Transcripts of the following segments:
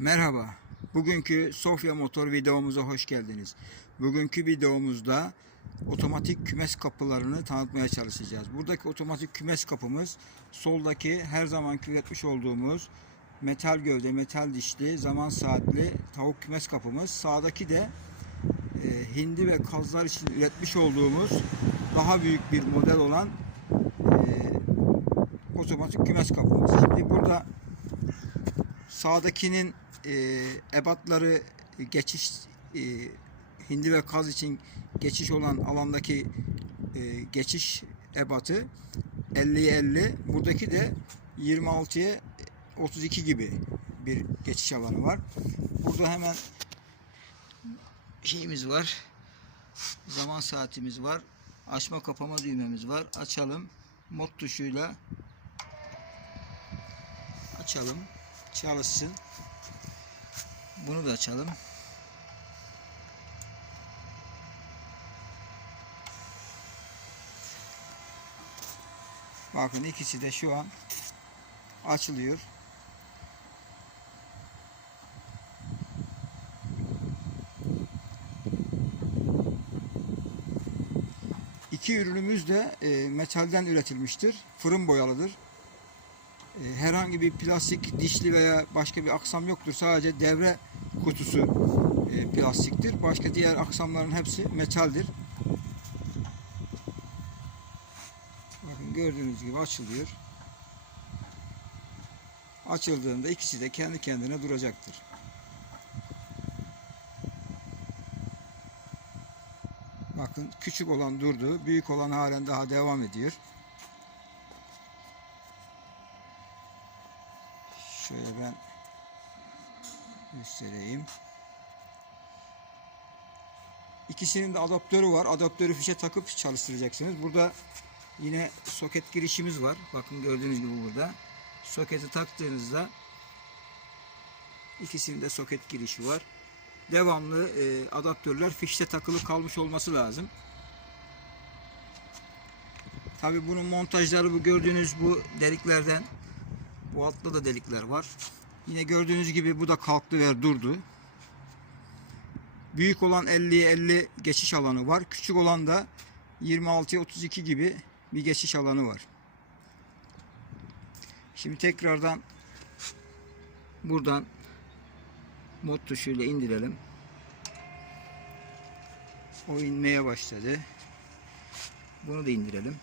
Merhaba. Bugünkü Sofya Motor videomuza hoş geldiniz. Bugünkü videomuzda otomatik kümes kapılarını tanıtmaya çalışacağız. Buradaki otomatik kümes kapımız soldaki her zaman üretmiş olduğumuz metal gövde, metal dişli, zaman saatli tavuk kümes kapımız. Sağdaki de e, hindi ve kazlar için üretmiş olduğumuz daha büyük bir model olan e, otomatik kümes kapımız. Şimdi burada sağdakinin e, ebatları geçiş e, hindi ve kaz için geçiş olan alandaki e, geçiş ebatı 50'ye 50 buradaki de 26'ya 32 gibi bir geçiş alanı var. Burada hemen şeyimiz var. Zaman saatimiz var. Açma kapama düğmemiz var. Açalım. Mod tuşuyla açalım. Çalışsın. Bunu da açalım. Bakın ikisi de şu an açılıyor. İki ürünümüz de e, metalden üretilmiştir. Fırın boyalıdır. E, herhangi bir plastik dişli veya başka bir aksam yoktur. Sadece devre kutusu e, plastiktir. Başka diğer aksamların hepsi metaldir. Bakın gördüğünüz gibi açılıyor. Açıldığında ikisi de kendi kendine duracaktır. Bakın küçük olan durdu, büyük olan halen daha devam ediyor. Şöyle ben göstereyim. İkisinin de adaptörü var. Adaptörü fişe takıp çalıştıracaksınız. Burada yine soket girişimiz var. Bakın gördüğünüz gibi burada. Soketi taktığınızda ikisinin de soket girişi var. Devamlı e, adaptörler fişte takılı kalmış olması lazım. Tabi bunun montajları bu gördüğünüz bu deliklerden bu altta da delikler var. Yine gördüğünüz gibi bu da kalktı ve durdu. Büyük olan 50'ye 50 geçiş alanı var. Küçük olan da 26'ya 32 gibi bir geçiş alanı var. Şimdi tekrardan buradan mod tuşuyla indirelim. O inmeye başladı. Bunu da indirelim.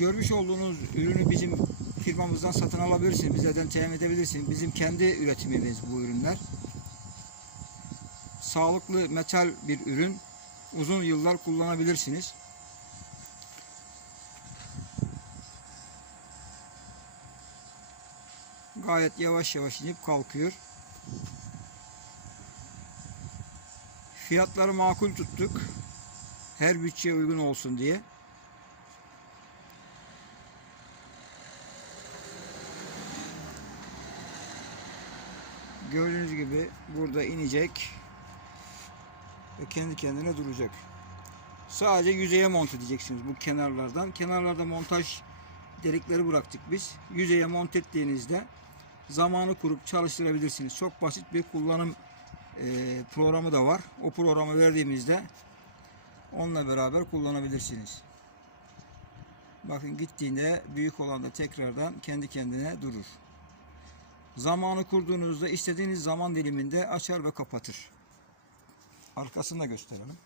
Görmüş olduğunuz ürünü bizim firmamızdan satın alabilirsiniz. Bizlerden temin edebilirsiniz. Bizim kendi üretimimiz bu ürünler. Sağlıklı metal bir ürün. Uzun yıllar kullanabilirsiniz. Gayet yavaş yavaş inip kalkıyor. Fiyatları makul tuttuk. Her bütçeye uygun olsun diye. Gördüğünüz gibi burada inecek ve kendi kendine duracak. Sadece yüzeye monte edeceksiniz bu kenarlardan. Kenarlarda montaj delikleri bıraktık biz. Yüzeye monte ettiğinizde zamanı kurup çalıştırabilirsiniz. Çok basit bir kullanım e, programı da var. O programı verdiğimizde onunla beraber kullanabilirsiniz. Bakın gittiğinde büyük olan da tekrardan kendi kendine durur. Zamanı kurduğunuzda istediğiniz zaman diliminde açar ve kapatır. Arkasını da gösterelim.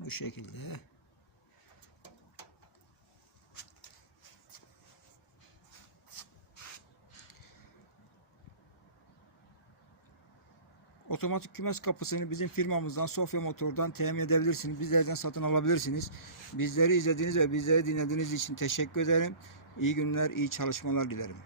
Bu şekilde. Otomatik kümes kapısını bizim firmamızdan Sofya Motor'dan temin edebilirsiniz. Bizlerden satın alabilirsiniz. Bizleri izlediğiniz ve bizleri dinlediğiniz için teşekkür ederim. İyi günler, iyi çalışmalar dilerim.